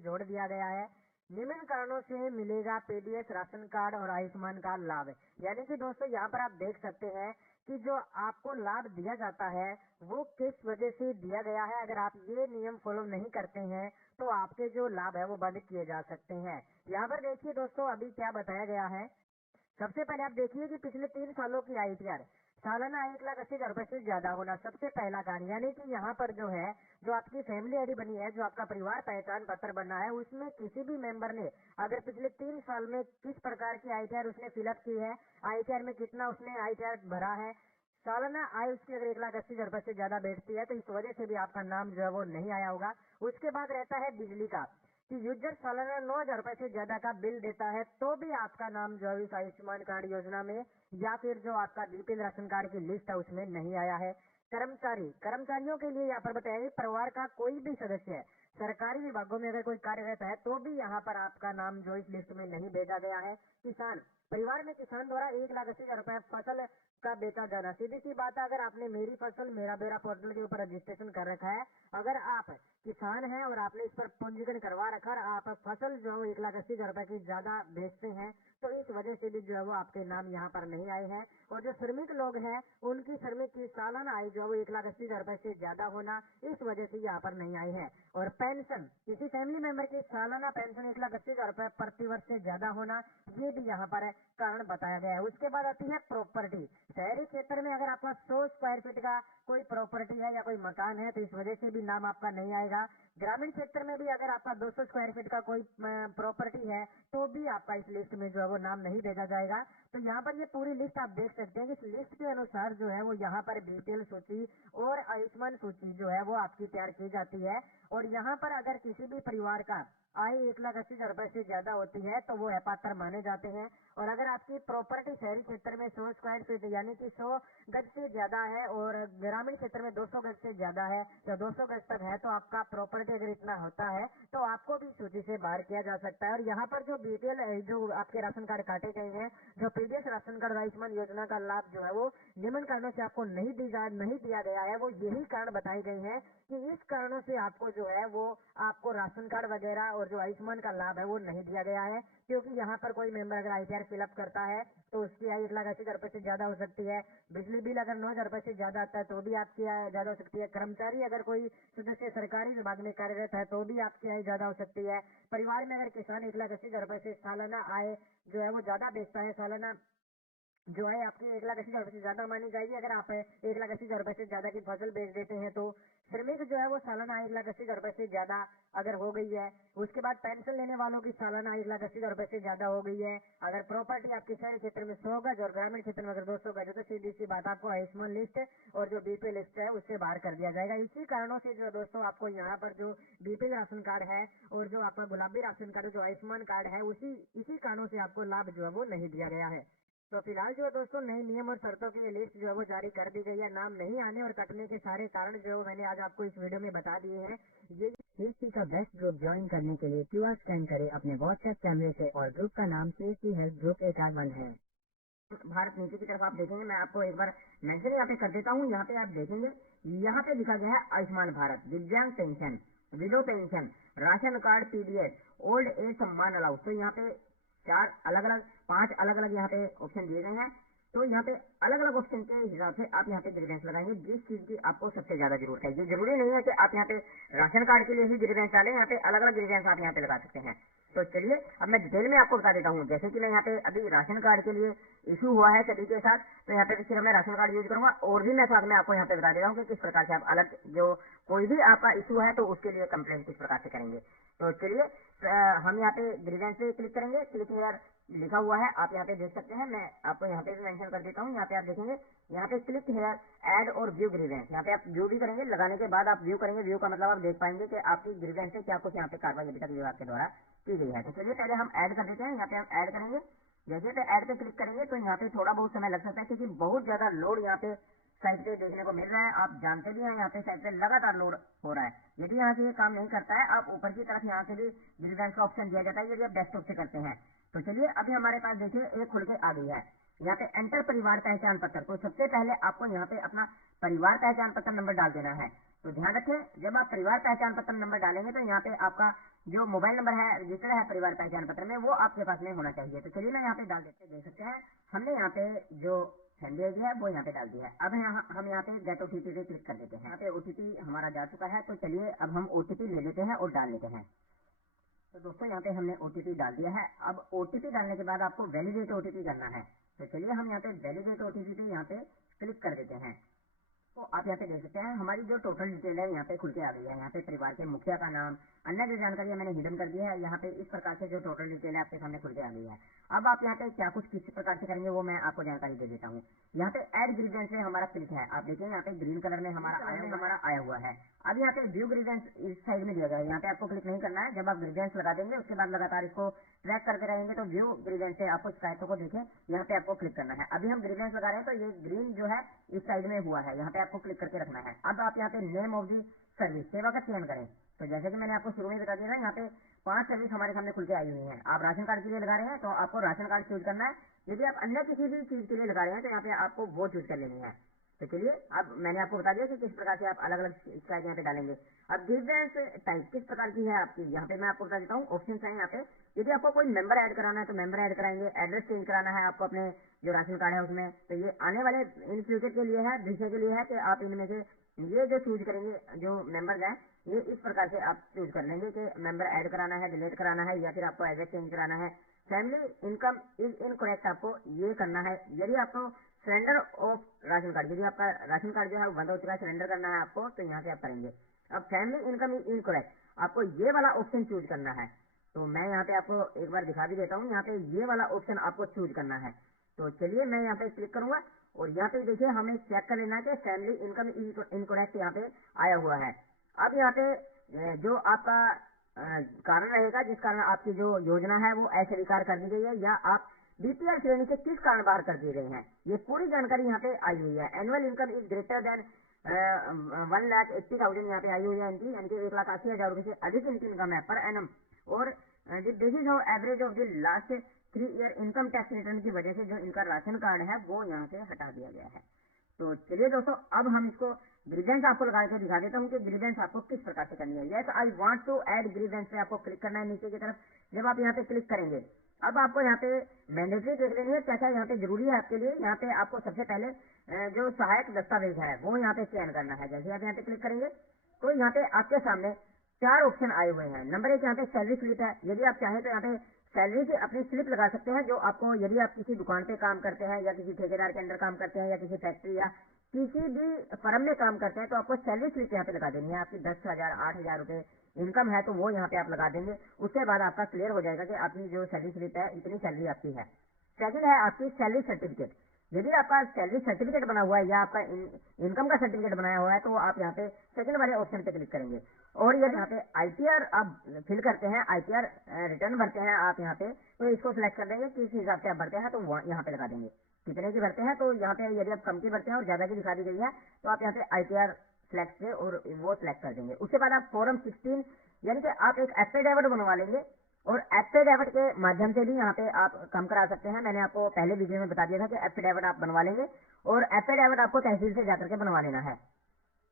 जोड़ दिया गया है। निम्न कारणों से मिलेगा पीडीएस राशन कार्ड और आयुष्मान कार्ड लाभ। यानी कि दोस्तों यहाँ पर आप देख सकते हैं कि जो आपको लाभ दिया जाता है वो किस वजह से दिया गया है। अगर आप ये नियम फॉलो नहीं करते हैं तो आपके जो लाभ है वो बंद किए जा सकते हैं। यहाँ पर देखिए दोस्तों अभी क्या बताया गया है। सबसे पहले आप देखिए कि पिछले 3 सालों की आईटीआर सालाना 1,80,000 रुपए से ज्यादा होना सबसे पहला कारण। यानी कि यहाँ पर जो है जो आपकी फैमिली आईडी बनी है, जो आपका परिवार पहचान पत्र बना है, उसमें किसी भी मेंबर ने अगर पिछले 3 साल में किस प्रकार की आईटीआर उसने फिलअप की है, आईटीआर में कितना उसने आईटीआर भरा है, सालाना आय उसकी अगर 1,80,000 रुपए से ज्यादा बैठती है तो इस वजह से भी आपका नाम जो है वो नहीं आया होगा। उसके बाद रहता है बिजली का, कि यूजर सालाना 9,000 रुपए से ज्यादा का बिल देता है तो भी आपका नाम जो है इस आयुष्मान कार्ड योजना में या फिर जो आपका बीपीएल राशन कार्ड की लिस्ट है उसमें नहीं आया है। कर्मचारियों के लिए यहाँ पर बताया परिवार का कोई भी सदस्य सरकारी विभागों में अगर कोई कार्यरत है तो भी यहाँ पर आपका नाम जो इस लिस्ट में नहीं भेजा गया है। किसान, परिवार में किसान द्वारा 1,80,000 रुपए फसल का बेचा जाना, सीधी सी बात है, अगर आपने मेरी फसल मेरा बेरा पोर्टल के ऊपर रजिस्ट्रेशन कर रखा है, अगर आप किसान हैं और आपने इस पर पंजीकरण करवा रखा और आप फसल जो है 1,80,000 रुपए की ज्यादा बेचते हैं तो इस वजह से भी जो है वो आपके नाम यहाँ पर नहीं आए हैं। और जो श्रमिक लोग हैं उनकी श्रमिक की सालाना आय जो है वो 1,80,000 रुपए से ज्यादा होना, इस वजह से यहाँ पर नहीं आई है। और पेंशन, किसी फैमिली मेंबर की सालाना पेंशन 1,80,000 रुपए प्रति वर्ष से ज्यादा होना, ये भी यहाँ पर कारण बताया गया है। उसके बाद आती है प्रॉपर्टी। शहरी क्षेत्र में अगर आपका 100 स्क्वायर फीट का कोई प्रॉपर्टी है या कोई मकान है तो इस वजह से भी नाम आपका नहीं आएगा। ग्रामीण क्षेत्र में भी अगर आपका 200 स्क्वायर फीट का कोई प्रॉपर्टी है तो भी आपका इस लिस्ट में जो है वो नाम नहीं भेजा जाएगा। तो यहाँ पर ये पूरी लिस्ट आप देख सकते हैं कि इस लिस्ट के अनुसार जो है वो यहाँ पर बीपीएल सूची और आयुष्मान सूची जो है वो आपकी तैयार की जाती है। और यहाँ पर अगर किसी भी परिवार का आय 1,80,000 रुपए से ज्यादा होती है तो वो अपात्र माने जाते हैं। और अगर आपकी प्रॉपर्टी शहरी क्षेत्र में 100 स्क्वायर फीट यानी कि 100 गज से ज्यादा है और ग्रामीण क्षेत्र में 200 गज से ज्यादा है या 200 गज तक है तो आपका प्रॉपर्टी अगर इतना होता है तो आपको भी सूची से बाहर किया जा सकता है। और यहाँ पर जो बीपीएल जो आपके राशन कार्ड काटे गए हैं, जो पीडीएस राशन कार्ड आयुष्मान योजना का लाभ जो है वो निम्न कारणों से आपको नहीं दिया गया है, वो यही कारण बताए गए हैं कि इस कारणों से आपको जो है वो आपको राशन कार्ड वगैरह और जो आयुष्मान का लाभ है वो नहीं दिया गया है। क्योंकि यहाँ पर कोई मेंबर अगर आईटीआर फिलअप करता है तो उसकी आय 1,80,000 रुपए से ज्यादा हो सकती है। बिजली बिल अगर 9,000 रुपए से ज्यादा आता है तो भी आपकी आय ज्यादा हो सकती है। कर्मचारी अगर कोई सदस्य सरकारी विभाग में कार्यरत है तो भी आपकी आय ज्यादा हो सकती है। परिवार में अगर किसान 1,80,000 रुपए से सालाना आय जो है वो ज्यादा बेचता है, सालाना जो है आपकी 1,80,000 रुपए से ज्यादा मानी जाएगी। अगर आप 1,80,000 रुपए से ज्यादा की फसल बेच देते हैं तो श्रमिक जो है वो सालाना 1,80,000 रुपए से ज्यादा अगर हो गई है। उसके बाद पेंशन लेने वालों की सालाना 1,80,000 रुपए से ज्यादा हो गई है। अगर प्रॉपर्टी आपके शहरी क्षेत्र में 100 गज और ग्रामीण क्षेत्र में अगर 200 गज है तो सीधी सी बात आपको आयुष्मान लिस्ट और जो बीपीएल लिस्ट है उससे बाहर कर दिया जाएगा। इसी कारणों से जो दोस्तों आपको यहाँ पर जो बीपीएल राशन कार्ड है और जो आपका गुलाबी राशन कार्ड जो आयुष्मान कार्ड है इसी कारणों से आपको लाभ जो है वो नहीं दिया गया है। तो फिलहाल जो है दोस्तों नए नियम और शर्तों की ये लिस्ट जो है वो जारी कर दी गई है। नाम नहीं आने और कटने के सारे कारण जो है मैंने आज आपको इस वीडियो में बता दिए हैं। ये सीएससी का बेस्ट ग्रुप ज्वाइन करने के लिए क्यूआर स्कैन करें अपने व्हाट्सएप कैमरे से और ग्रुप का नाम सीएससी हेल्थ ग्रुप HR1 है। भारत नीचे की तरफ आप देखेंगे, मैं आपको एक बार मेंशन यहाँ पे कर देता हूँ। यहाँ पे आप देखेंगे, यहाँ पे लिखा गया है आयुष्मान भारत, दिव्यांग pension, window pension, ration card, PDS, old age सम्मान अलाउ। तो यहाँ पे 5 अलग अलग यहाँ पे ऑप्शन दिए गए हैं। तो यहाँ पे अलग अलग ऑप्शन के हिसाब से आप यहाँ पे ग्रीवेंस लगाएंगे जिस चीज की आपको सबसे ज्यादा जरूरत है। ये जरूरी नहीं है कि आप यहाँ पे राशन कार्ड के लिए ही ग्रीवेंस डालें, यहाँ पे अलग अलग ग्रीवेंस आप यहाँ पे लगा सकते हैं। तो चलिए अब मैं डिटेल में आपको बता देता हूँ। जैसे कि मैं यहाँ पे अभी राशन कार्ड के लिए इशू हुआ है सभी के साथ, तो यहाँ पे सिर्फ मैं राशन कार्ड यूज करूंगा और भी मैं साथ में आपको यहाँ पे बता देता हूँ कि किस प्रकार से आप अलग जो कोई भी आपका इशू है तो उसके लिए कंप्लेंट किस प्रकार से करेंगे। तो चलिए हम यहाँ पे ग्रीवेंस पे क्लिक करेंगे। क्लिक हियर लिखा हुआ है, आप यहाँ पे देख सकते हैं। मैं आपको यहाँ पे भी मेंशन कर देता हूँ। यहाँ पे आप देखेंगे, यहाँ पे क्लिक हियर ऐड और व्यू ग्रीवेंस। यहाँ पे आप व्यू भी करेंगे, लगाने के बाद आप व्यू करेंगे। व्यू का मतलब आप देख पाएंगे कि आपकी ग्रीवेंस से क्या कुछ यहाँ पे कार्रवाई अभी तक विभाग के द्वारा की गई है। तो चलिए पहले हम ऐड कर देते हैं। यहाँ पे हम ऐड करेंगे। जैसे पे ऐड पे क्लिक करेंगे तो यहाँ पे थोड़ा बहुत समय लग सकता है क्योंकि बहुत ज्यादा लोड यहाँ पे साइट पे देखने को मिल रहा है। आप जानते भी हैं यहाँ पे साइट पे लगातार लोड हो रहा है। यदि यहाँ से ये काम नहीं करता है, आप ऊपर की तरफ यहाँ से भी ग्रीवेंस का ऑप्शन दिया जाता है यदि आप डेस्कटॉप से करते हैं। तो चलिए अभी हमारे पास देखिए एक खुल के आ गई है। यहाँ पे एंटर परिवार पहचान पत्र। तो सबसे पहले आपको यहाँ पे अपना परिवार पहचान पत्र नंबर डाल देना है। तो ध्यान रखें, जब आप परिवार पहचान पत्र नंबर डालेंगे तो यहाँ पे आपका जो मोबाइल नंबर है रजिस्टर्ड है परिवार पहचान पत्र में, वो आपके पास में होना चाहिए। तो चलिए मैं यहाँ पे डाल देख सकते हैं हमने यहाँ पे जो फैमिली आईडी है वो यहाँ पे डाल दिया है। अब हम यहाँ पे गेट ओटीपी पे क्लिक कर देते हैं। यहाँ पे ओटीपी हमारा जा चुका है, तो चलिए अब हम ओटीपी ले लेते हैं और डाल लेते हैं। तो दोस्तों यहाँ पे हमने ओटीपी डाल दिया है। अब ओटीपी डालने के बाद आपको वैलिडेट ओटीपी करना है। तो चलिए हम यहाँ पे वैलिडेट ओटीपी पे यहाँ पे क्लिक कर देते हैं। तो आप यहाँ पे देख सकते हैं हमारी जो टोटल डिटेल है यहाँ पे खुल के आ गई है। यहाँ पे परिवार के मुखिया का नाम, अन्य जो जानकारी है मैंने हिडन कर दी है। यहाँ पे इस प्रकार से जो टोटल डिटेल है आपके सामने खुल के आ गई है। अब आप यहाँ पे क्या कुछ किस प्रकार से करेंगे वो मैं आपको जानकारी दे देता हूँ। यहाँ पे ऐड ग्रीवेंस में हमारा क्लिक है, आप देखिए यहाँ पे ग्रीन कलर में हमारा आया हुआ है। अब यहाँ पे व्यू ग्रीवेंस इस साइड में दिया गया है, यहाँ पे आपको क्लिक नहीं करना है। जब आप ग्रीवेंस लगा देंगे उसके बाद लगातार इसको ट्रैक करते रहेंगे तो व्यू ग्रीवेंस से आपको शिकायतों को देखें, यहाँ पे आपको क्लिक करना है। अभी हम ग्रीवेंस लगा रहे हैं तो ये ग्रीन जो है इस साइड में हुआ है, यहाँ पे आपको क्लिक करके रखना है। अब आप यहाँ पे नेम ऑफ दी सर्विस सेवा का चयन करें। तो जैसे कि मैंने आपको शुरू में बता दिया था, यहाँ पे 5 सर्विस हमारे सामने खुल के आई हुई है। आप राशन कार्ड के लिए लगा रहे हैं तो आपको राशन कार्ड चूज करना है। यदि आप अन्य किसी भी चीज के लिए लगा रहे हैं तो यहाँ पे आपको वो चूज कर लेनी है। तो चलिए अब मैंने आपको बता दिया कि किस प्रकार से आप अलग अलग शिकायत यहाँ पे डालेंगे। अब ग्रीवेंस टाइप किस प्रकार की है आपकी, यहाँ पे मैं आपको बता देता हूँ। ऑप्शन है यहाँ पे, यदि आपको कोई मेंबर ऐड कराना है तो मेंबर ऐड कराएंगे। एड्रेस चेंज कराना है आपको अपने जो राशन कार्ड है उसमें, तो ये आने वाले इन फ्यूचर के लिए है, भविष्य के लिए है कि आप इनमें से ये जो चूज करेंगे जो मेंबर्स हैं ये इस प्रकार से आप चूज कर लेंगे कि मेंबर ऐड कराना है, डिलीट कराना है, या फिर आपको एड्रेस चेंज कराना है। फैमिली इनकम इज इनकरेक्ट आपको ये करना है। यदि आपको सरेंडर ऑफ राशन कार्ड, यदि आपका राशन कार्ड जो है वो बंद हो चुका है, सरेंडर करना है आपको, तो यहाँ से आप करेंगे। अब फैमिली इनकम इज इनकरेक्ट, आपको ये वाला ऑप्शन चूज करना है। तो मैं यहाँ पे आपको एक बार दिखा भी देता हूँ, यहाँ पे ये वाला ऑप्शन आपको चूज करना है। तो चलिए मैं यहाँ पे क्लिक करूंगा और यहाँ पे देखिए हमें चेक कर लेना है कि फैमिली इनकम इनकरेक्ट यहाँ पे आया हुआ है। अब यहाँ पे जो आपका कारण रहेगा जिस कारण आपकी जो योजना है वो अस्वीकार कर दी गई है, या आप बीपीएल श्रेणी से किस कारण बाहर कर दिए गए हैं, ये पूरी जानकारी यहाँ पे आई हुई है। Annual income is greater than 1,80,000 यहाँ पे आई हुई है इनकी, यानी कि 1,80,000 रुपए से अधिक इनकी इनकम है पर एनम। और basis of average of the last 3 year income tax return की वजह से जो इनका राशन कार्ड है वो यहाँ से हटा दिया गया है। तो चलिए दोस्तों अब हम इसको ग्रीवेंस आपको लगा के दिखा देता हूँ कि ग्रीवेंस आपको किस प्रकार से करनी है। Yes I want to add grievance पे आपको क्लिक करना है नीचे की तरफ। जब आप यहाँ पे क्लिक करेंगे अब आपको यहाँ पे मैंडेटरी देख लेनी है, क्या क्या यहाँ पे जरूरी है आपके लिए। यहाँ पे आपको सबसे पहले जो सहायक दस्तावेज है वो यहाँ पे चयन करना है। जैसे आप यहाँ पे क्लिक करेंगे तो यहाँ पे आपके सामने 4 ऑप्शन आए हुए हैं। नंबर 1 यहाँ पे सैलरी स्लिप है, यदि आप चाहें तो यहाँ पे सैलरी की अपनी स्लिप लगा सकते हैं जो आपको, यदि आप किसी दुकान पे काम करते हैं या किसी ठेकेदार के अंदर काम करते हैं या किसी फैक्ट्री या किसी भी फर्म में काम करते हैं तो आपको सैलरी स्लिप यहाँ पे लगा देनी है। आपकी 10,000 8,000 रुपए इनकम है तो वो यहाँ पे आप लगा देंगे। उसके बाद आपका क्लियर हो जाएगा कि आपकी जो सैलरी स्लिप है इतनी सैलरी आपकी है। सेकंड है आपकी सैलरी सर्टिफिकेट, यदि आपका सैलरी सर्टिफिकेट बना हुआ है या आपका इनकम का सर्टिफिकेट बनाया हुआ है तो आप यहाँ पे सेकंड वाले ऑप्शन पे क्लिक करेंगे। और यदि यहाँ पे आईटीआर आप फिल करते हैं, आईटीआर रिटर्न भरते हैं आप यहाँ पे, तो इसको सिलेक्ट कर देंगे किस हिसाब से आप भरते हैं तो यहाँ पे लगा देंगे कितने की भरते हैं। तो यहाँ पे यदि आप कम की भरते हैं और ज्यादा की दिखा दी गई है तो आप यहाँ पे आईटीआर सिलेक्ट से और वो सिलेक्ट कर देंगे। उसके बाद आप फॉर्म 16 यानी कि आप एक एफिडेविट बनवा लेंगे और एफिडेविट के माध्यम से भी यहाँ पे आप कम करा सकते हैं। मैंने आपको पहले वीडियो में बता दिया था कि एफिडेविट आप बनवा लेंगे और एफिडेविट आपको तहसील से जाकर के बनवा लेना है।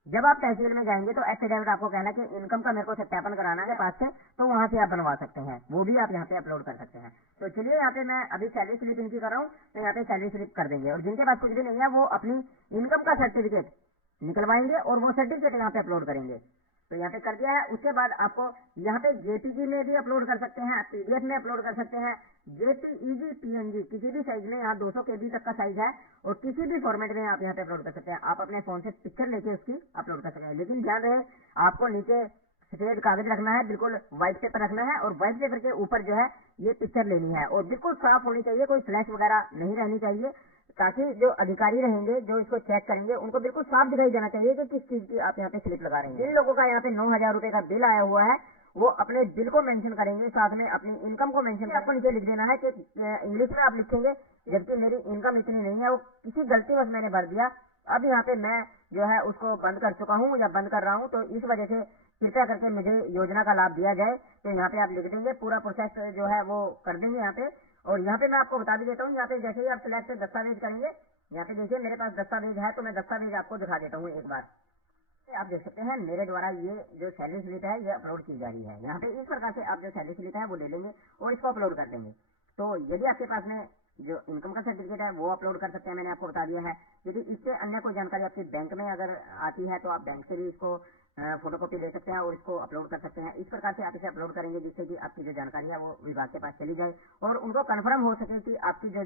जब आप तहसील में जाएंगे तो एफिडेविट आपको कहना कि इनकम का मेरे को सत्यापन कराना है पास से, तो वहां से आप बनवा सकते हैं, वो भी आप यहाँ पे अपलोड कर सकते हैं। तो चलिए यहाँ पे मैं अभी सैलरी स्लिप इनकी कर रहा हूँ तो यहाँ पे सैलरी स्लिप कर देंगे। और जिनके पास कुछ भी नहीं है वो अपनी इनकम का सर्टिफिकेट निकलवाएंगे और वो सर्टिफिकेट यहाँ पे अपलोड करेंगे। तो यहाँ पे कर दिया है। उसके बाद आपको यहाँ पे जेपीजी में भी अपलोड कर सकते हैं, पीडीएफ में अपलोड कर सकते हैं, जेपीईजी पीएनजी किसी भी साइज में, यहाँ 200 KB तक का साइज है और किसी भी फॉर्मेट में आप यहाँ पे अपलोड कर सकते हैं। आप अपने फोन से पिक्चर लेके उसकी अपलोड कर सकते हैं, लेकिन ध्यान रहे आपको नीचे सफेद कागज रखना है, बिल्कुल व्हाइट पेपर रखना है और व्हाइट पेपर के ऊपर जो है ये पिक्चर लेनी है और बिल्कुल साफ होनी चाहिए, कोई फ्लैश वगैरह नहीं रहनी चाहिए, ताकि जो अधिकारी रहेंगे जो इसको चेक करेंगे उनको बिल्कुल साफ दिखाई देना चाहिए कि किस चीज की आप यहाँ पे स्लिप लगा रहे हैं। जिन लोगों का यहाँ पे 9,000 रुपए का बिल आया हुआ है वो अपने बिल को मेंशन करेंगे, साथ में अपनी इनकम को मेंशन आपको नीचे लिख देना है कि इंग्लिश में आप लिखेंगे, जबकि मेरी इनकम इतनी नहीं है, वो किसी गलतीवश मैंने भर दिया, अब यहाँ पे मैं जो है उसको बंद कर चुका हूँ या बंद कर रहा हूँ, तो इस वजह से कृपया करके मुझे योजना का लाभ दिया जाए। तो यहाँ पे आप लिख देंगे, पूरा प्रोसेस जो है वो कर देंगे यहाँ पे। और यहाँ पे मैं आपको बता भी देता हूँ, यहाँ पे जैसे ही आप सिलेक्ट दस्तावेज करेंगे, यहाँ पे देखिए मेरे पास दस्तावेज है तो मैं दस्तावेज आपको दिखा देता हूँ एक बार। आप देख सकते हैं मेरे द्वारा ये जो सैलरी स्लिप है ये अपलोड की जा रही है। यहाँ पे इस प्रकार से आप जो सैलरी स्लिप है वो ले लेंगे और इसको अपलोड कर देंगे। तो यदि आपके पास में जो इनकम का सर्टिफिकेट है वो अपलोड कर सकते हैं, मैंने आपको बता दिया है। यदि इससे अन्य कोई जानकारी आपकी बैंक में अगर आती है तो आप बैंक से भी इसको फोटोकॉपी ले सकते हैं और इसको अपलोड कर सकते हैं। इस प्रकार से आप इसे अपलोड करेंगे जिससे कि आपकी जो जानकारी है वो विभाग के पास चली जाए और उनको कन्फर्म हो सके कि आपकी जो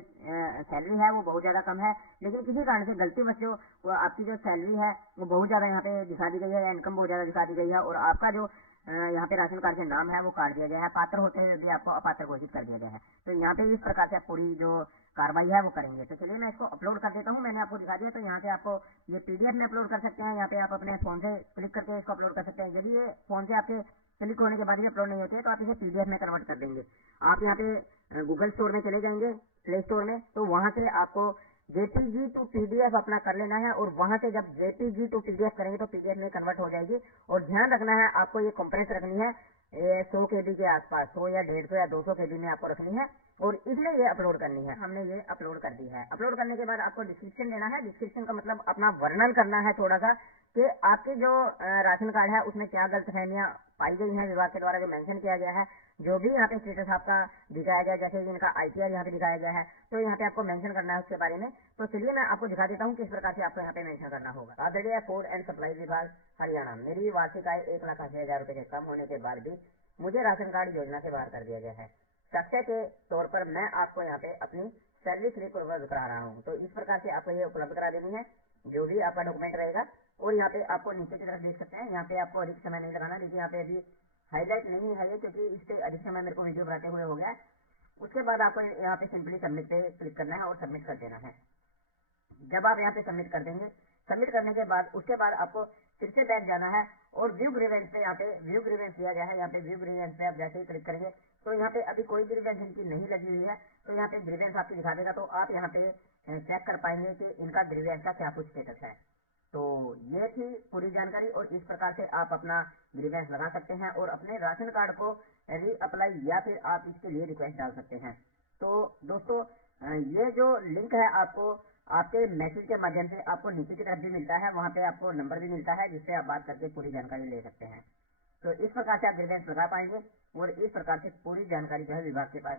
सैलरी है वो बहुत ज़्यादा कम है, लेकिन किसी कारण से गलतीवश जो आपकी जो सैलरी है वो बहुत ज़्यादा यहाँ पे दिखा दी गई है या इनकम बहुत ज़्यादा दिखा दी गई है और आपका जो यहाँ पे राशन कार्ड से नाम है वो काट दिया गया है, पात्र होते हुए भी आपको अपात्र घोषित कर दिया गया है। तो यहाँ पे इस प्रकार से आप पूरी जो कार्रवाई है वो करेंगे। तो चलिए मैं इसको अपलोड कर देता हूँ, मैंने आपको दिखा दिया। तो यहाँ से आपको ये पीडीएफ में अपलोड कर सकते हैं, यहाँ पे आप अपने फोन से क्लिक करके इसको अपलोड कर सकते हैं। यदि ये फोन से आपके क्लिक होने के बाद भी अपलोड नहीं होती है तो आप इसे पीडीएफ में कन्वर्ट कर देंगे। आप यहाँ पे गूगल स्टोर में चले जाएंगे, प्ले स्टोर में, तो वहां से आपको जेपीजी टू पीडीएफ अपना कर लेना है और वहां से जब जेपीजी टू पीडीएफ करेंगे तो पीडीएफ में कन्वर्ट हो जाएगी। और ध्यान रखना है आपको ये कंप्रेस रखनी है 100 केबी के आसपास, 100 या 150 या 200 केबी में आपको रखनी है और इसलिए ये अपलोड करनी है। हमने ये अपलोड कर दी है। अपलोड करने के बाद आपको डिस्क्रिप्शन देना है। डिस्क्रिप्शन का मतलब अपना वर्णन करना है थोड़ा सा कि आपके जो राशन कार्ड है उसमें क्या गलतफहमियां पाई गई हैं विभाग के द्वारा, जो मेंशन किया गया है, जो भी यहाँ पे स्टेटस आपका दिखाया गया, जैसे इनका आईटीआर यहाँ पे दिखाया गया है, तो यहाँ पे आपको मेंशन करना है उसके बारे में। तो चलिए मैं आपको दिखा देता हूँ किस प्रकार से आपको यहाँ पे मेंशन करना होगा। राजड़िया फूड एंड सप्लाई विभाग हरियाणा, मेरी वार्षिक आय 1,80,000 रुपए के कम होने के बाद भी मुझे राशन कार्ड योजना से बाहर कर दिया गया है। सत्य के तौर पर मैं आपको यहाँ पे अपनी सैलरी स्लिप उपलब्ध करा रहा हूँ। तो इस प्रकार से आपको ये उपलब्ध करा देनी है जो भी आपका डॉक्यूमेंट रहेगा। और यहाँ पे आपको नीचे की तरफ देख सकते हैं, यहाँ पे आपको अधिक समय नहीं लगाना, लेकिन यहाँ पे अभी हाईलाइट नहीं है ये, क्योंकि इस पे अधिक समय मेरे को वीडियो बनाते हुए हो गया। उसके बाद आपको यहाँ पे सिंपली सबमिट पे क्लिक करना है और सबमिट कर देना है। जब आप यहाँ पे सबमिट कर देंगे, सबमिट करने के बाद उसके बाद आपको फिर से बैक जाना है और व्यू ग्रीवेंस पे, यहाँ पे व्यू ग्रीवेंस दिया गया है, यहाँ पे व्यू ग्रीवेंस पे आप जैसे ही क्लिक करेंगे तो यहाँ पे अभी कोई ग्रीवेंस इनकी नहीं लगी हुई है, तो यहाँ पे ग्रीवेंस आपको दिखा देगा। तो आप यहाँ पे चेक कर पाएंगे कि इनका ग्रीवेंस का क्या कुछ स्टेटस है। तो ये थी पूरी जानकारी और इस प्रकार से आप अपना ग्रीवेंस लगा सकते हैं और अपने राशन कार्ड को रीअप्लाई या फिर आप इसके लिए रिक्वेस्ट डाल सकते हैं। तो दोस्तों ये जो लिंक है आपको आपके मैसेज के माध्यम से आपको नीचे की तरफ भी मिलता है, वहाँ पे आपको नंबर भी मिलता है जिससे आप बात करके पूरी जानकारी ले सकते हैं। तो इस प्रकार से आप ग्रीवेंस लगा पाएंगे और इस प्रकार से पूरी जानकारी जो है विभाग के पास